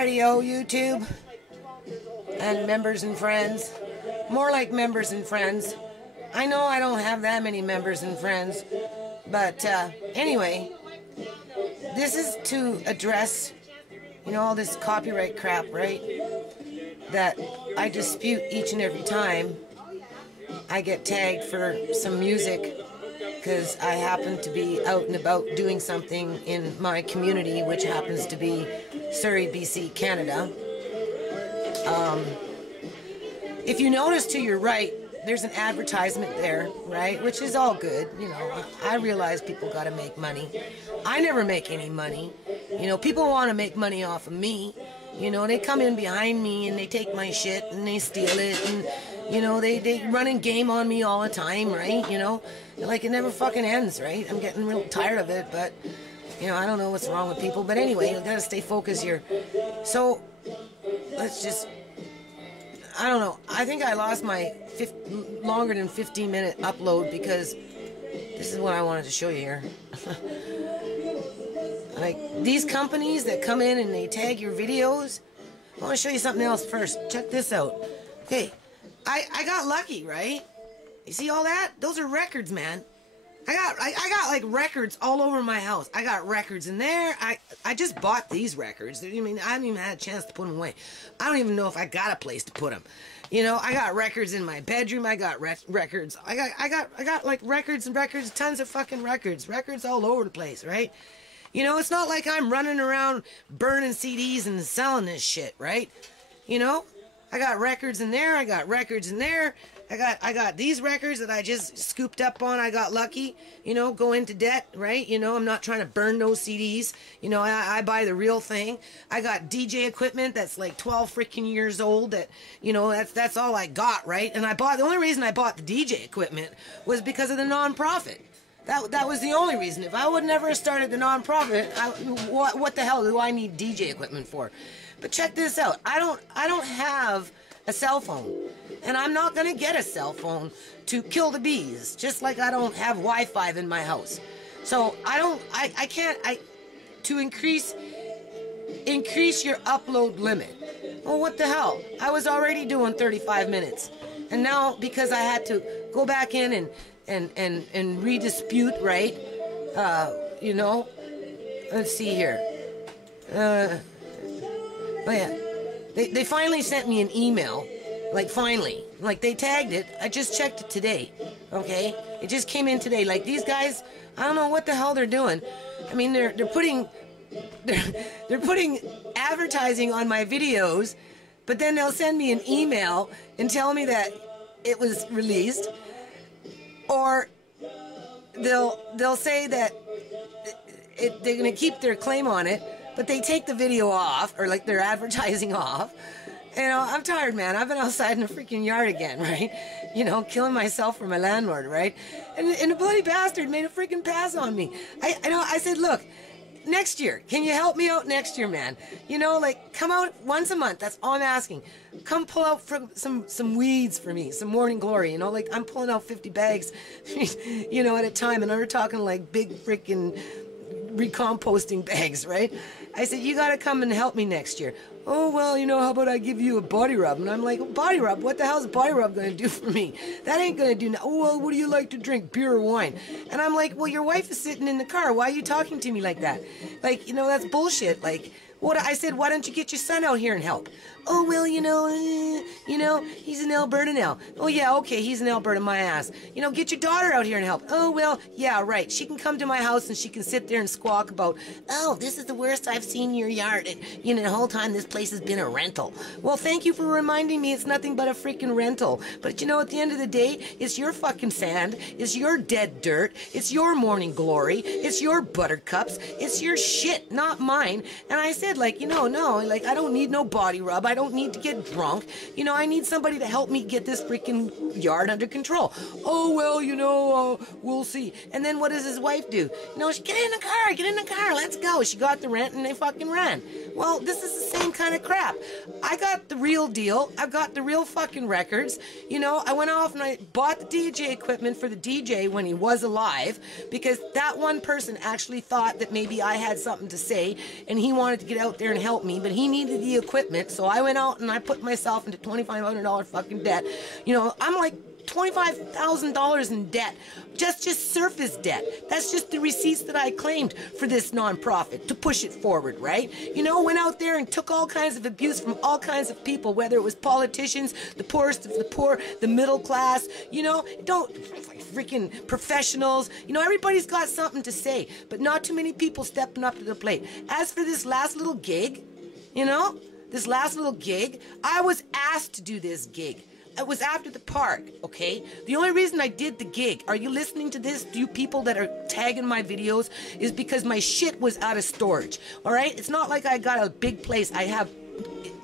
Rightio, YouTube and members and friends. More like members and friends. I know I don't have that many members and friends, but anyway, this is to address, you know, all this copyright crap, right? That I dispute each and every time I get tagged for some music because I happen to be out and about doing something in my community, which happens to be Surrey, BC, Canada. If you notice to your right, there's an advertisement there, right? Which is all good, you know. I realize people got to make money. I never make any money. You know, people want to make money off of me. You know, they come in behind me and they take my shit and they steal it and, you know, they run in game on me all the time, right? You know, like it never fucking ends, right? I'm getting real tired of it, but, you know, I don't know what's wrong with people. But anyway, you gotta stay focused here. So, let's just, I don't know. I think I lost my longer than 15-minute upload because this is what I wanted to show you here. Like, these companies that come in and they tag your videos, I want to show you something else first. Check this out. Okay, I got lucky, right? You see all that? Those are records, man. I got like records all over my house. I got records in there. I just bought these records. I mean, I haven't even had a chance to put them away. I don't even know if I got a place to put them. You know, I got records in my bedroom. I got records. I got like records and records, tons of fucking records. Records all over the place, right? You know, it's not like I'm running around burning CDs and selling this shit, right? You know, I got records in there. I got records in there. I got these records that I just scooped up on. I got lucky, you know, go into debt, right? You know, I'm not trying to burn those CDs. You know, I buy the real thing. I got DJ equipment that's like 12 freaking years old that, you know, that's all I got, right? And the only reason I bought the DJ equipment was because of the non-profit. That was the only reason. If I would never have started the non-profit, what the hell do I need DJ equipment for? But check this out. I don't have a cell phone, and I'm not gonna get a cell phone to kill the bees. Just like I don't have Wi-Fi in my house. So I can't to increase your upload limit. Well, what the hell? I was already doing 35 minutes, and now because I had to go back in and redispute, right? You know, let's see here. Oh yeah, they finally sent me an email. Like finally, like they tagged it. I just checked it today. Okay, it just came in today. Like these guys, I don't know what the hell they're doing. I mean, they're putting advertising on my videos, but then they'll send me an email and tell me that it was released. Or they'll say that they're going to keep their claim on it, but they take the video off, or like their advertising off. You know, I'm tired, man. I've been outside in the freaking yard again, right? You know, killing myself for my landlord, right? And the bloody bastard made a freaking pass on me. I said, look, next year, can you help me out next year, man? You know, like, come out once a month. That's all I'm asking. Come pull out some weeds for me, some morning glory, you know? Like, I'm pulling out 50 bags, you know, at a time, and we're talking, like, big freaking recomposting bags, right? I said, you gotta come and help me next year. Oh, well, you know, how about I give you a body rub? And I'm like, body rub? What the hell is a body rub gonna do for me? That ain't gonna do oh, well, what do you like to drink, beer or wine? And I'm like, well, your wife is sitting in the car. Why are you talking to me like that? Like, you know, that's bullshit. Like, I said, why don't you get your son out here and help? Oh, well, you know, he's in Alberta now. Oh, yeah, okay, he's in Alberta, my ass. You know, get your daughter out here and help. Oh, well, yeah, right. She can come to my house and she can sit there and squawk about, oh, this is the worst I've seen your yard. And, you know, the whole time this place has been a rental. Well, thank you for reminding me it's nothing but a freaking rental. But, you know, at the end of the day, it's your fucking sand. It's your dead dirt. It's your morning glory. It's your buttercups. It's your shit, not mine. And I said, like, you know, no, like, I don't need no body rub. I don't need to get drunk. You know, I need somebody to help me get this freaking yard under control. Oh, well, you know, we'll see. And then what does his wife do? You know, she get in the car, let's go. She got the rent and they fucking ran. Well, this is the same kind of crap. I got the real deal. I've got the real fucking records. You know, I went off and I bought the DJ equipment for the DJ when he was alive, because that one person actually thought that maybe I had something to say and he wanted to get out there and help me, but he needed the equipment. So I went out and I put myself into $2,500 fucking debt. You know, I'm like $25,000 in debt. Just surface debt. That's just the receipts that I claimed for this nonprofit to push it forward, right? You know, went out there and took all kinds of abuse from all kinds of people, whether it was politicians, the poorest of the poor, the middle class, you know, don't freaking professionals. You know, everybody's got something to say, but not too many people stepping up to the plate. As for this last little gig, you know, this last little gig, I was asked to do this gig. It was after the park, okay? The only reason I did the gig, are you listening to this, you people that are tagging my videos, is because my shit was out of storage, all right? It's not like I got a big place. I have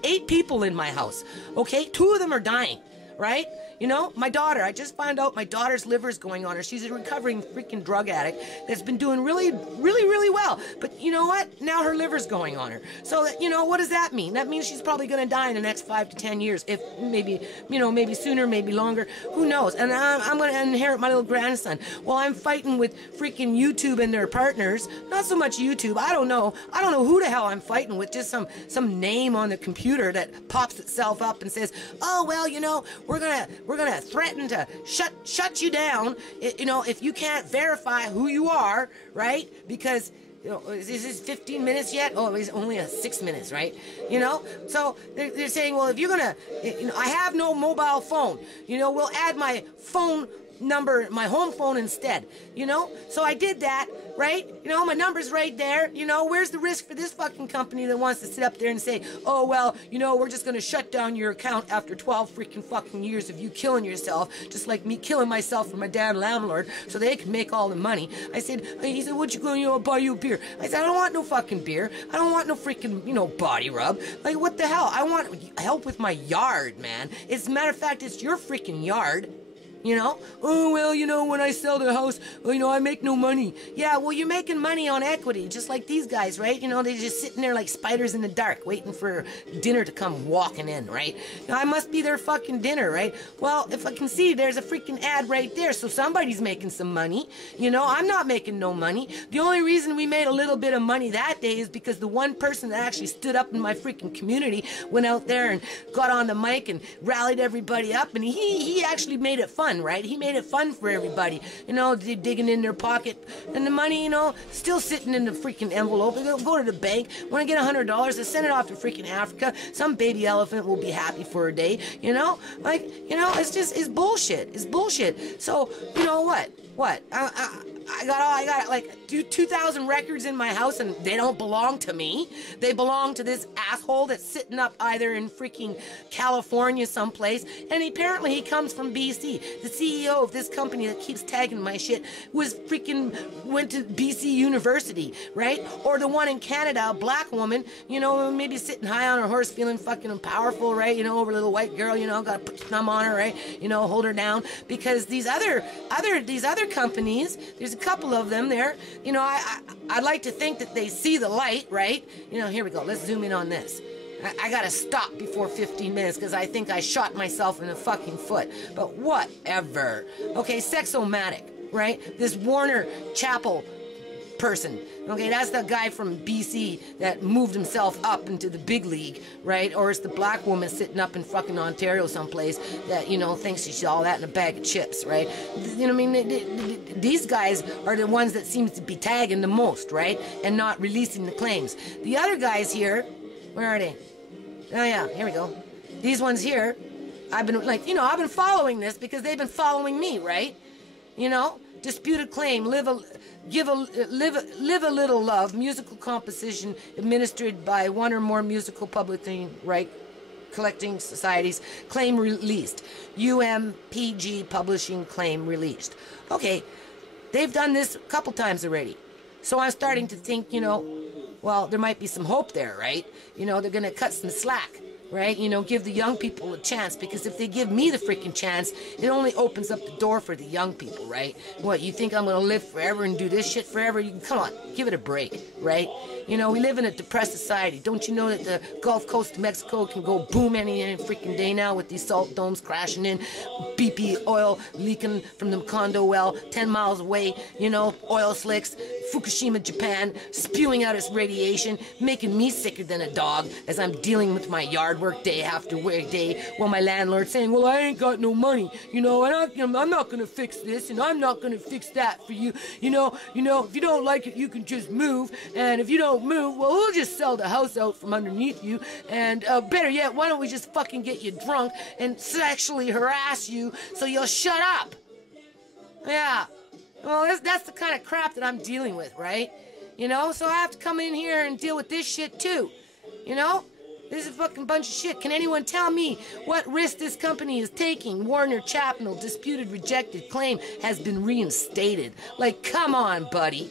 8 people in my house, okay? 2 of them are dying, right? You know, my daughter, I just found out my daughter's liver's going on her. She's a recovering freaking drug addict that's been doing really well. But you know what? Now her liver's going on her. So, you know, what does that mean? That means she's probably going to die in the next 5 to 10 years. If maybe, you know, maybe sooner, maybe longer. Who knows? And I'm going to inherit my little grandson. Well, I'm fighting with freaking YouTube and their partners. Not so much YouTube. I don't know who the hell I'm fighting with. Just some name on the computer that pops itself up and says, oh, well, you know, we're gonna threaten to shut you down, you know, if you can't verify who you are, right? Because, you know, is this 15 minutes yet? Oh, it's only 6 minutes, right? You know, so they're saying, well, if you're gonna, you know, I have no mobile phone. You know, we'll add my phone number, my home phone instead, you know? So I did that, right? You know, my number's right there. You know, where's the risk for this fucking company that wants to sit up there and say, oh, well, you know, we're just going to shut down your account after 12 freaking fucking years of you killing yourself, just like me killing myself for my damn landlord so they can make all the money. He said, what you going, you know, buy you a beer? I said, I don't want no fucking beer. I don't want no freaking, you know, body rub. Like, what the hell? I want help with my yard, man. As a matter of fact, it's your freaking yard. You know, oh, well, you know, when I sell the house, well, you know, I make no money. Yeah, well, you're making money on equity, just like these guys, right? You know, they're just sitting there like spiders in the dark, waiting for dinner to come walking in, right? Now, I must be their fucking dinner, right? Well, if I can see, there's a freaking ad right there, so somebody's making some money. You know, I'm not making no money. The only reason we made a little bit of money that day is because the one person that actually stood up in my freaking community went out there and got on the mic and rallied everybody up, and he actually made it fun. Right? He made it fun for everybody. You know, digging in their pocket. And the money, you know, still sitting in the freaking envelope. Go to the bank. When I get $100, I send it off to freaking Africa. Some baby elephant will be happy for a day. You know? Like, you know, it's bullshit. It's bullshit. So, you know what? What? I got like 2,000 records in my house, and they don't belong to me. They belong to this asshole that's sitting up either in freaking California someplace, and apparently he comes from BC. The CEO of this company that keeps tagging my shit went to BC University, right? Or the one in Canada, a black woman, you know, maybe sitting high on her horse, feeling fucking powerful, right? You know, over a litid white girl, you know, got to put your thumb on her, right? You know, hold her down, because these other companies, there's a couple of them there. You know, I'd like to think that they see the light, right? You know, here we go. Let's zoom in on this. I gotta stop before 15 minutes because I think I shot myself in the fucking foot. But whatever. Okay, Sexomatic, right? This Warner Chappell person. Okay, that's the guy from BC that moved himself up into the big league, right? Or it's the black woman sitting up in fucking Ontario someplace that, you know, thinks she's all that in a bag of chips, right? You know what I mean? These guys are the ones that seems to be tagging the most, right? And not releasing the claims. The other guys here, where are they? Oh yeah, here we go. These ones here, I've been like, you know, I've been following this because they've been following me, right? You know, disputed claim, live a little love, musical composition administered by one or more musical publishing right collecting societies, claim released. UMPG publishing claim released. Okay, they've done this a couple times already. So I'm starting to think, you know, well, there might be some hope there, right? You know, they're going to cut some slack. right? You know, give the young people a chance, because if they give me the freaking chance, it only opens up the door for the young people, right? What, you think I'm gonna live forever and do this shit forever? Come on, give it a break, right? You know, we live in a depressed society. Don't you know that the Gulf Coast of Mexico can go boom any freaking day now with these salt domes crashing in, BP oil leaking from the Macondo well 10 miles away, you know, oil slicks, Fukushima, Japan, spewing out its radiation, making me sicker than a dog as I'm dealing with my yard work day after day while my landlord's saying, well, I ain't got no money, you know, and I'm not gonna fix this and I'm not gonna fix that for you, you know, if you don't like it, you can just move, and if you don't move, well, we'll just sell the house out from underneath you, and better yet, why don't we just fucking get you drunk and sexually harass you so you'll shut up? Yeah. Well, that's the kind of crap that I'm dealing with, right? You know, so I have to come in here and deal with this shit too. You know? This is a fucking bunch of shit. Can anyone tell me what risk this company is taking? Warner Chappell disputed rejected claim has been reinstated. Like, come on, buddy.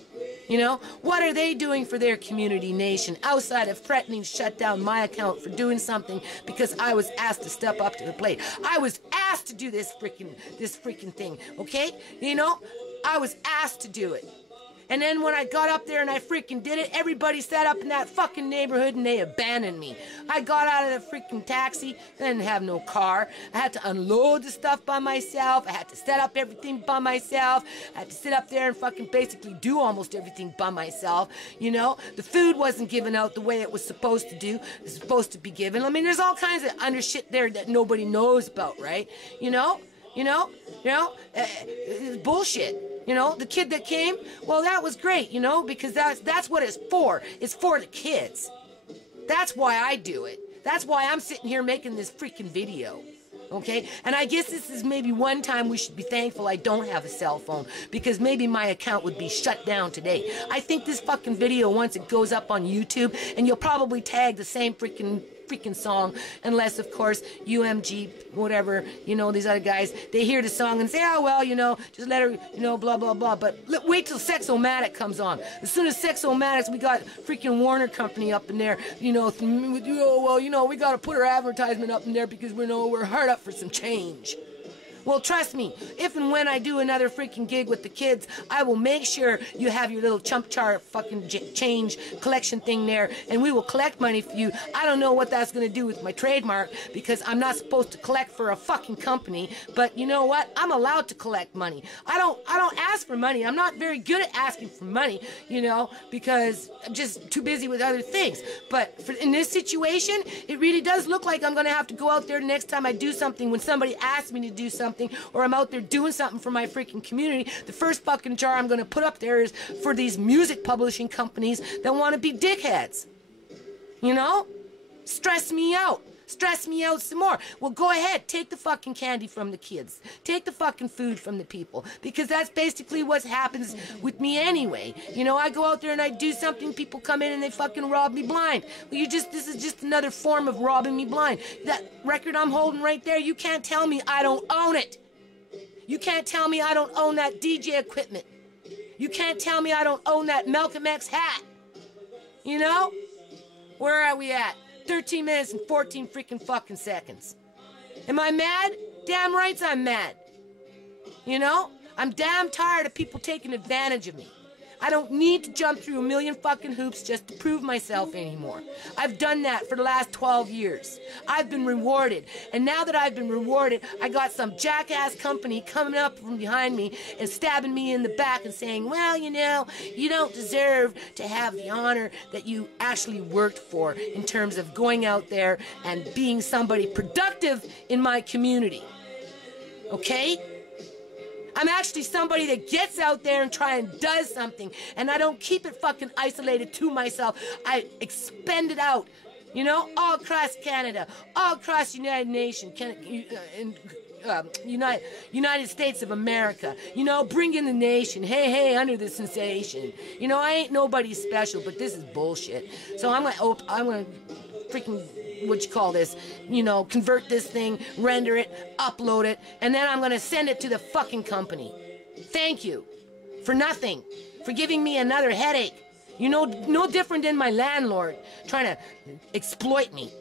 You know, what are they doing for their community nation outside of threatening to shut down my account for doing something because I was asked to step up to the plate? I was asked to do this freaking thing, okay? You know, I was asked to do it. And then when I got up there and I freaking did it, everybody sat up in that fucking neighborhood and they abandoned me. I got out of the freaking taxi, I didn't have no car. I had to unload the stuff by myself. I had to set up everything by myself. I had to sit up there and fucking basically do almost everything by myself. You know, the food wasn't given out the way it was supposed to do. It was supposed to be given. I mean, there's all kinds of under shit there that nobody knows about, right? You know, it's bullshit. You know, the kid that came, well, that was great, you know, because that's what it's for. It's for the kids. That's why I do it. That's why I'm sitting here making this freaking video. Okay? And I guess this is maybe one time we should be thankful I don't have a cell phone, because maybe my account would be shut down today. I think this fucking video, once it goes up on YouTube, and you'll probably tag the same freaking song, unless of course UMG, whatever, you know, these other guys, they hear the song and say, oh well, you know, just let her, you know, blah blah blah. But wait till Sex-O-Matic comes on. As soon as Sex-O-Matic, we got freaking Warner Company up in there, you know, oh well, you know, we gotta put our advertisement up in there because we know we're hard up for some change. Well, trust me, if and when I do another freaking gig with the kids, I will make sure you have your little chump char fucking change collection thing there, and we will collect money for you. I don't know what that's going to do with my trademark, because I'm not supposed to collect for a fucking company, but you know what? I'm allowed to collect money. I don't ask for money. I'm not very good at asking for money, you know, because I'm just too busy with other things. But in this situation, it really does look like I'm going to have to go out there the next time I do something, when somebody asks me to do something, or I'm out there doing something for my freaking community. The first fucking jar I'm gonna put up there is for these music publishing companies that want to be dickheads. You know? Stress me out. Stress me out some more. Well, go ahead. Take the fucking candy from the kids. Take the fucking food from the people. Because that's basically what happens with me anyway. You know, I go out there and I do something, people come in and they fucking rob me blind. Well, this is just another form of robbing me blind. That record I'm holding right there, you can't tell me I don't own it. You can't tell me I don't own that DJ equipment. You can't tell me I don't own that Malcolm X hat. You know? Where are we at? 13 minutes and 14 freaking fucking seconds. Am I mad? Damn rights I'm mad. You know? I'm damn tired of people taking advantage of me. I don't need to jump through a million fucking hoops just to prove myself anymore. I've done that for the last 12 years. I've been rewarded. And now that I've been rewarded, I got some jackass company coming up from behind me and stabbing me in the back and saying, well, you know, you don't deserve to have the honor that you actually worked for in terms of going out there and being somebody productive in my community. Okay? I'm actually somebody that gets out there and try and does something, and I don't keep it fucking isolated to myself. I expend it out, you know, all across Canada, all across the United Nations, United States of America. You know, bring in the nation. Hey, hey, under the sensation. You know, I ain't nobody special, but this is bullshit. So I'm gonna freaking, what you call this, you know, convert this thing, render it, upload it, and then I'm gonna send it to the fucking company. Thank you. For nothing. For giving me another headache. You know, no different than my landlord trying to exploit me.